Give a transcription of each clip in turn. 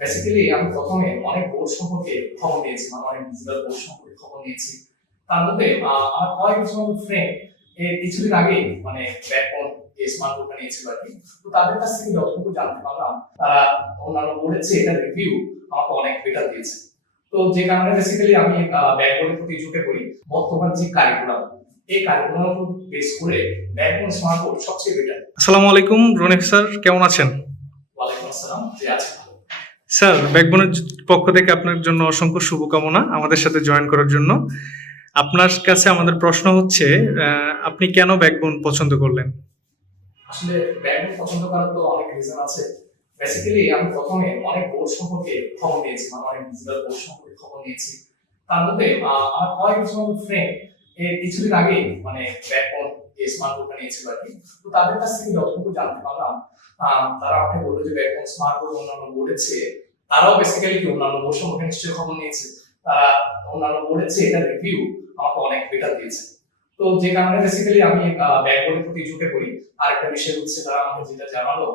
Basically আমি প্রথমে অনেক বোর্ড সম্পর্কে খবর নিয়েছি, মানে অনেক ডিজিটাল বোর্ড সম্পর্কে খবর নিয়েছি। তার মধ্যে আমার কয়েকজন ফ্রেন্ড কিছুদিন আগে মানে ব্যাকবোন স্মার্ট বোর্ডটা নিয়েছিল আর কি। তো তাদের কাছ থেকে যতটুকু জানতে পারলাম, তারা অন্যান্য বোর্ডের চেয়ে এটা রিভিউ আমাকে অনেক বেটার দিয়েছে। তো যে কারণে বেসিক্যালি আমি ব্যাকবোনের প্রতি ঝুঁকে পড়ি। বর্তমান যে কারিকুলাম, এই কারিকুলাম বেস করে ব্যাকবোন স্মার্ট বোর্ড সবচেয়ে বেটার। আসসালামু আলাইকুম রনিক স্যার, কেমন আছেন? ওয়ালাইকুম আসসালাম, যে আছে ভালো। স্যার, ব্যাকবোনের পক্ষ থেকে আপনার জন্য অসংখ্য শুভকামনা আমাদের সাথে জয়েন করার জন্য। আপনার কাছে আমাদের প্রশ্ন হচ্ছে, আপনি কেন ব্যাকবোন পছন্দ করলেন? আসলে ব্যাকবোন পছন্দ করার তো অনেক রিজন আছে। বেসিক্যালি আমি প্রথমে অনেক বোর্ড সম্পর্কে খবর নিয়েছি, মানে অনেক ডিজিটাল বোর্ড সম্পর্কে খবর নিয়েছি। তার মধ্যে আমার কয়েকজন ফ্রেন্ড কিছুদিন আগে মানে ব্যাকবোন স্মার্ট বোর্ডটা নিয়েছিল আর কি। তো তাদের কাছ থেকে যতটুকু জানতে পারলাম, তারা আমাকে বললো যে ব্যাকবোন স্মার্ট বোর্ড অন্যান্য বোর্ডের চেয়ে, তারাও বেসিক্যালি কি অন্যান্য বোর্ড সম্পর্কে নিশ্চয়ই খবর নিয়েছে, তারা অন্যান্য বোর্ডের চেয়ে এটা রিভিউ আমাকে অনেক বেটার দিয়েছে। তো যে কারণে বেসিক্যালি আমি ব্যাকবোনের প্রতি ঝুঁকে পড়ি। আর একটা বিষয় হচ্ছে, তারা আমাকে যেটা জানালো,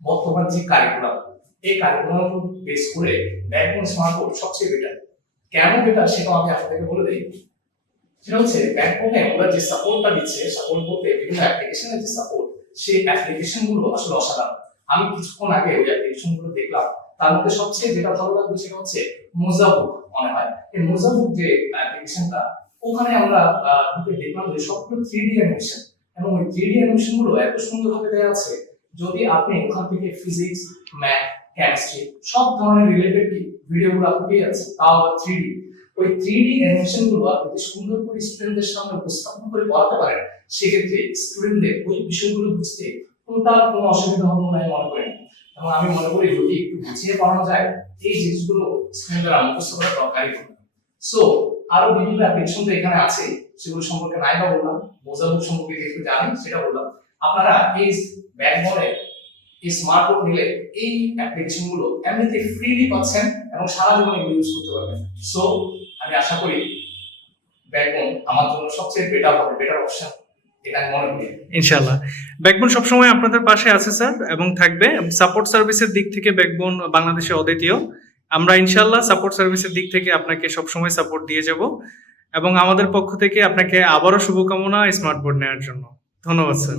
বর্তমান যে কারিকুলাম, এই কারিকুলাম বেস করে ব্যাকবোন স্মার্ট বোর্ড সবচেয়ে বেটার। কেন বেটার সেটা আমি আপনাদেরকে বলে দিই। সেটা হচ্ছে ব্যাকবোনে ওরা যে সাপোর্টটা দিচ্ছে, সাপোর্ট বলতে বিভিন্ন অ্যাপ্লিকেশনের যে সাপোর্ট, সেই অ্যাপ্লিকেশন গুলো আসলে অসাধারণ। আমি কিছুক্ষণ আগে ওই অ্যাপ্লিকেশন গুলো দেখলাম, তার মধ্যে সবচেয়ে যেটা ভালো লাগবে সেটা হচ্ছে মোজাবুক মনে হয়। এই মোজাবুক যে অ্যাপ্লিকেশনটা, ওখানে আমরা ঢুকে দেখলাম যে সবগুলো 3D অ্যানিমেশন, এবং ওই 3D অ্যানিমেশন গুলো এত সুন্দরভাবে দেওয়া আছে, যদি আপনি ওখান থেকে ফিজিক্স, ম্যাথ, কেমিস্ট্রি সব ধরনের রিলেটেড ভিডিওগুলো আপনি পেয়ে যাচ্ছেন, তাও আবার 3D। ওই 3D অ্যানিমেশন গুলো আপনি যদি সুন্দর করে স্টুডেন্টদের সামনে উপস্থাপন করে পড়াতে পারেন, সেক্ষেত্রে স্টুডেন্টদের ওই বিষয়গুলো বুঝতে তার কোনো অসুবিধা হবে না আমি মনে করি না। এবং আমি মনে করি যদি একটু বুঝিয়ে পড়ানো যায়, এই জিনিসগুলো স্টুডেন্টরা মুখস্থ করা দরকারই হবে। সো আরো বিভিন্ন অ্যাপ্লিকেশন তো এখানে আছে, সেগুলো সম্পর্কে নাই বা বললাম। মোজাবুক সম্পর্কে যেহেতু জানেন সেটা বললাম। আপনারা এই ব্যাকবোনের এই স্মার্ট বোর্ড নিলে এই অ্যাপ্লিকেশন গুলো এমনিতে ফ্রিলি পাচ্ছেন এবং সারা জীবন এগুলো ইউজ করতে পারবেন। সো আমি আশা করি ব্যাকবোন আমার জন্য সবচেয়ে বেটার হবে, বেটার অপশন, এটা আমি মনে করি। ইনশাআল্লাহ ব্যাকবোন সবসময় আপনাদের পাশে আছে স্যার, এবং থাকবে। সাপোর্ট সার্ভিসের দিক থেকে ব্যাকবোন বাংলাদেশে অদ্বিতীয়। আমরা ইনশাআল্লাহ সাপোর্ট সার্ভিসের দিক থেকে আপনাকে সবসময় সাপোর্ট দিয়ে যাব, এবং আমাদের পক্ষ থেকে আপনাকে আবারও শুভকামনা স্মার্ট বোর্ড নেওয়ার জন্য। ধন্যবাদ স্যার।